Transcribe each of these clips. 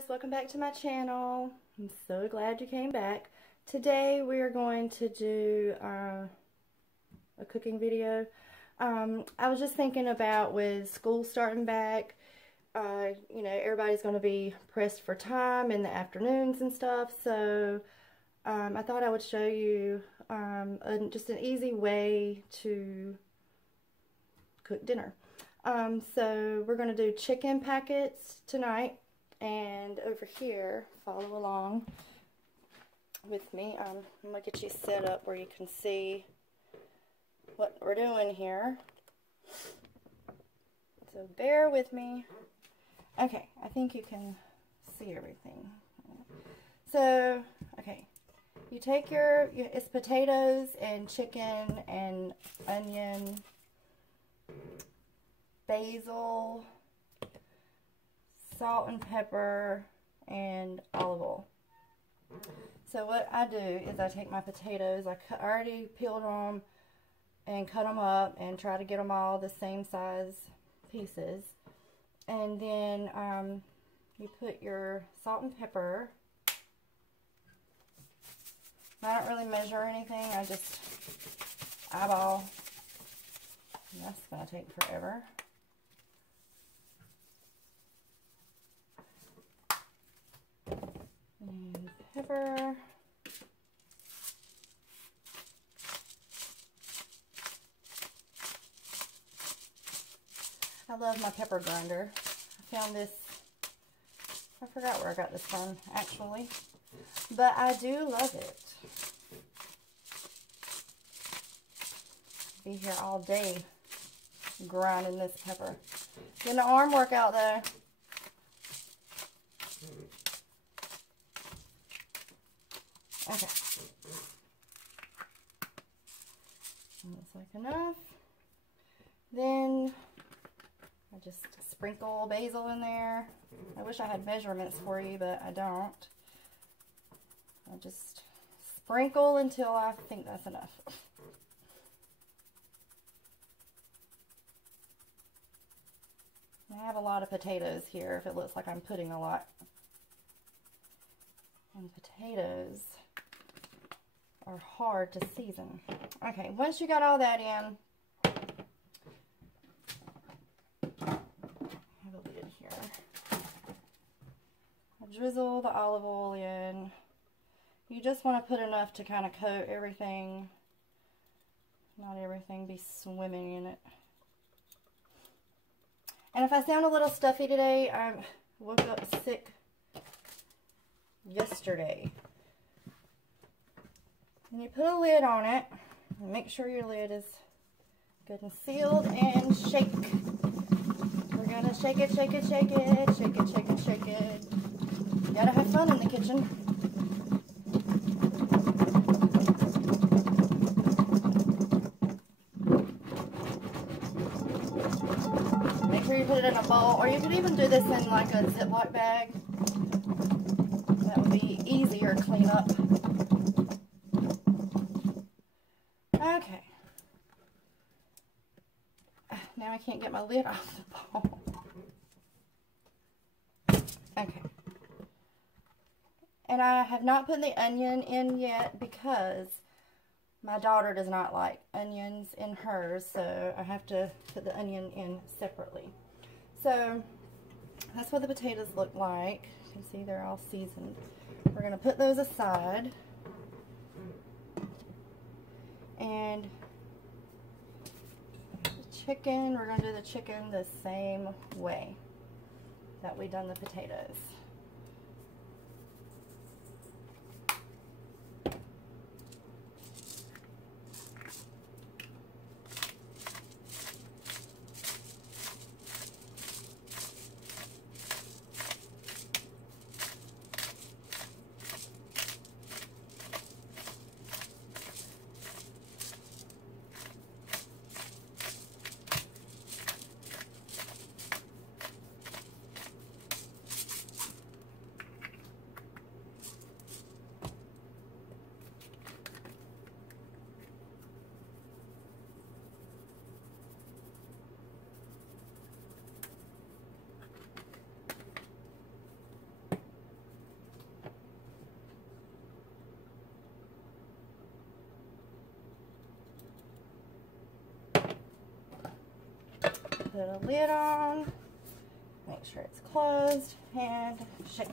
guys, welcome back to my channel. I'm so glad you came back. Today we are going to do a cooking video. I was just thinking about with school starting back, you know, everybody's going to be pressed for time in the afternoons and stuff, so I thought I would show you just an easy way to cook dinner. So we're going to do chicken packets tonight, and over here, follow along with me. I'm going to get you set up where you can see what we're doing here. So bear with me. Okay, I think you can see everything. So, okay, you take it's potatoes and chicken and onion, basil, salt and pepper, and olive oil. So what I do is I take my potatoes, I already peeled them and cut them up and try to get them all the same size pieces. And then you put your salt and pepper. I don't really measure anything, I just eyeball. And that's going to take forever. And pepper. I love my pepper grinder. I found this, I forgot where I got this from actually, but I do love it. Be here all day grinding this pepper. Doing the arm workout though. Okay. Looks like enough. Then I just sprinkle basil in there. I wish I had measurements for you, but I don't. I just sprinkle until I think that's enough. I have a lot of potatoes here if it looks like I'm putting a lot. And potatoes are hard to season. Okay, once you got all that in, I have a lid here. I drizzle the olive oil in. You just want to put enough to kind of coat everything. Not everything be swimming in it. And if I sound a little stuffy today, I woke up sick yesterday. And you put a lid on it, and make sure your lid is good and sealed, and shake. We're gonna shake it, shake it, shake it, shake it, shake it, shake it. You gotta have fun in the kitchen. Make sure you put it in a bowl, or you could even do this in like a Ziploc bag. That would be easier to clean up. Okay. Now I can't get my lid off the bowl. Okay. And I have not put the onion in yet because my daughter does not like onions in hers, so I have to put the onion in separately. So that's what the potatoes look like. You can see they're all seasoned. We're going to put those aside. And the chicken, we're going to do the chicken the same way that we done the potatoes. put a lid on, make sure it's closed, and shake.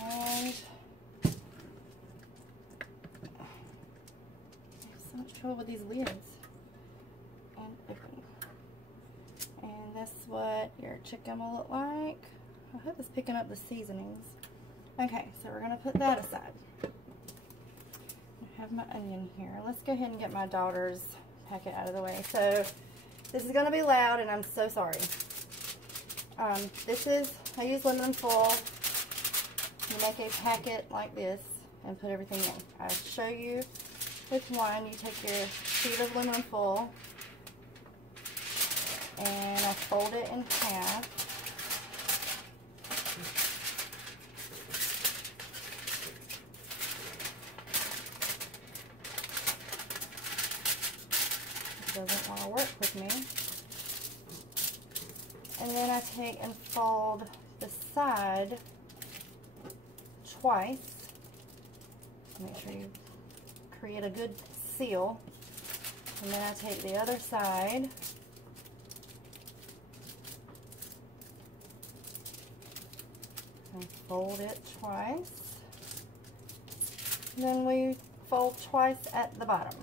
And I have so much trouble with these lids. And open. And that's what your chicken will look like. I hope it's picking up the seasonings. Okay, so we're going to put that aside. I have my onion here. Let's go ahead and get my daughter's packet out of the way. So this is going to be loud, and I'm so sorry. I use aluminum foil. You make a packet like this and put everything in. I'll show you with one. You take your sheet of aluminum foil and I fold it in half. It doesn't want to work with me. And then I take and fold the side twice. Make sure you create a good seal. And then I take the other side and fold it twice. And then we fold twice at the bottom.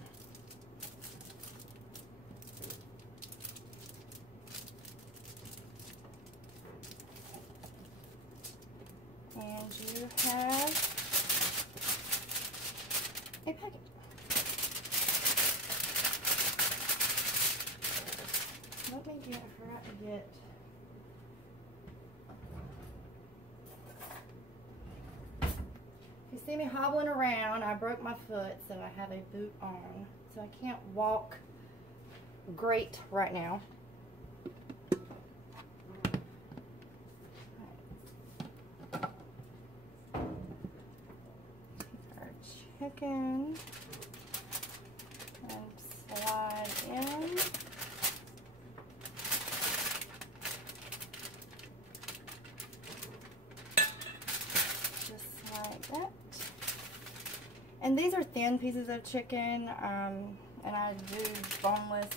And you have a packet. Let me get, I forgot to get, if you see me hobbling around, I broke my foot, so I have a boot on. So I can't walk great right now. Chicken and slide in. Just like that. And these are thin pieces of chicken, and I do boneless,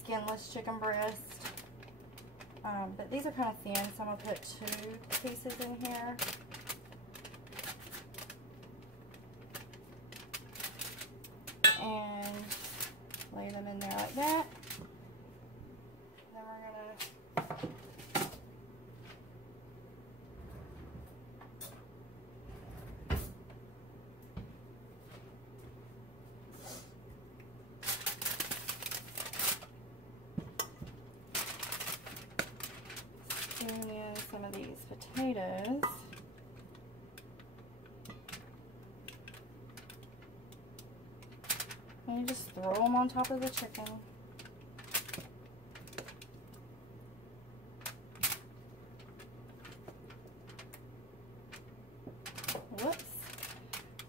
skinless chicken breast. But these are kind of thin, so I'm going to put 2 pieces in here. And lay them in there like that. Then we're gonna spoon in some of these potatoes. And you just throw them on top of the chicken. Whoops.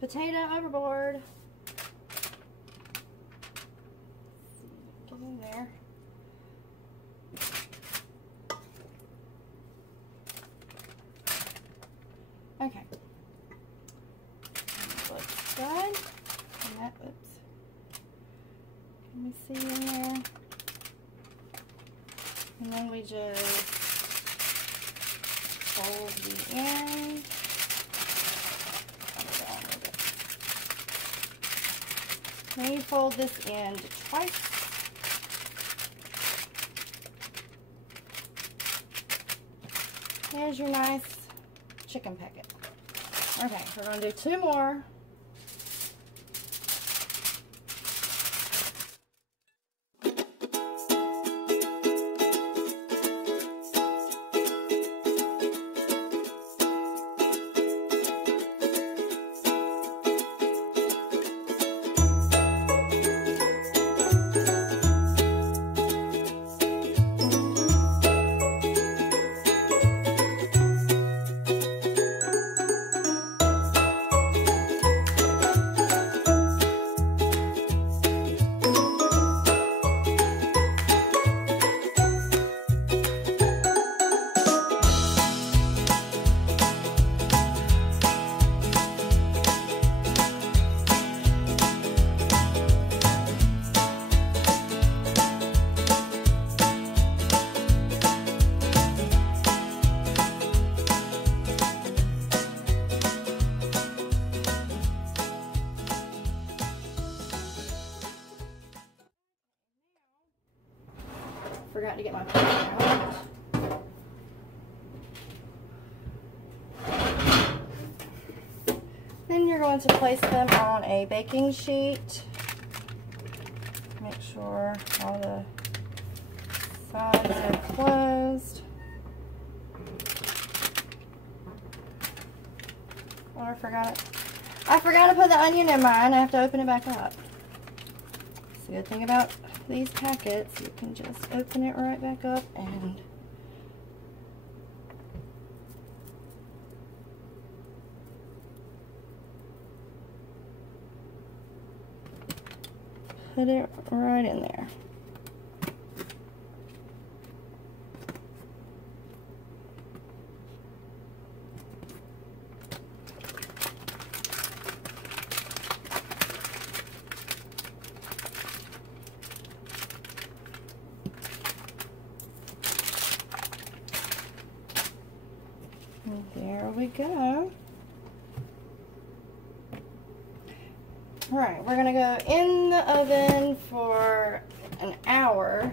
Potato overboard. Get in there. Okay. Looks good. And that, oops. Let me see in there. And then we just fold the end. Then you fold this end twice. Here's your nice chicken packet. Okay, we're going to do 2 more. forgot to get my pan out. Then you're going to place them on a baking sheet. Make sure all the sides are closed. Oh, I forgot it. I forgot to put the onion in mine. I have to open it back up. It's the good thing about these packets. You can just open it right back up and put it right in there. And there we go. Alright, we're going to go in the oven for an hour.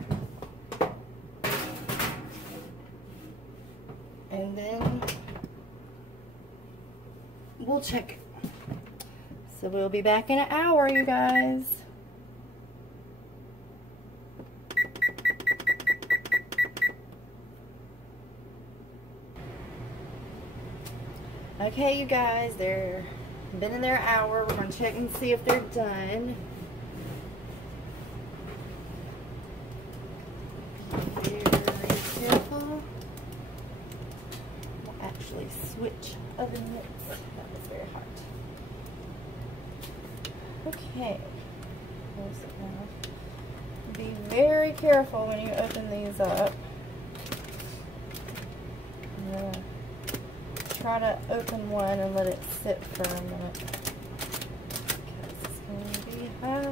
And then we'll check it. So we'll be back in an hour, you guys. Okay, you guys, they're been in there an hour. We're going to check and see if they're done. Be very careful. We'll actually switch oven mitts. That was very hot. Okay. Close it now. Be very careful when you open these up. Try to open one and let it sit for a minute because it's going to be hot.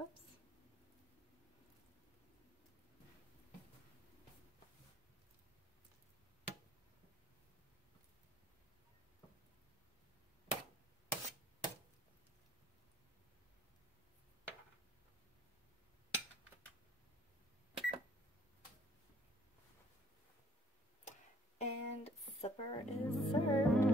Oops. And supper is served.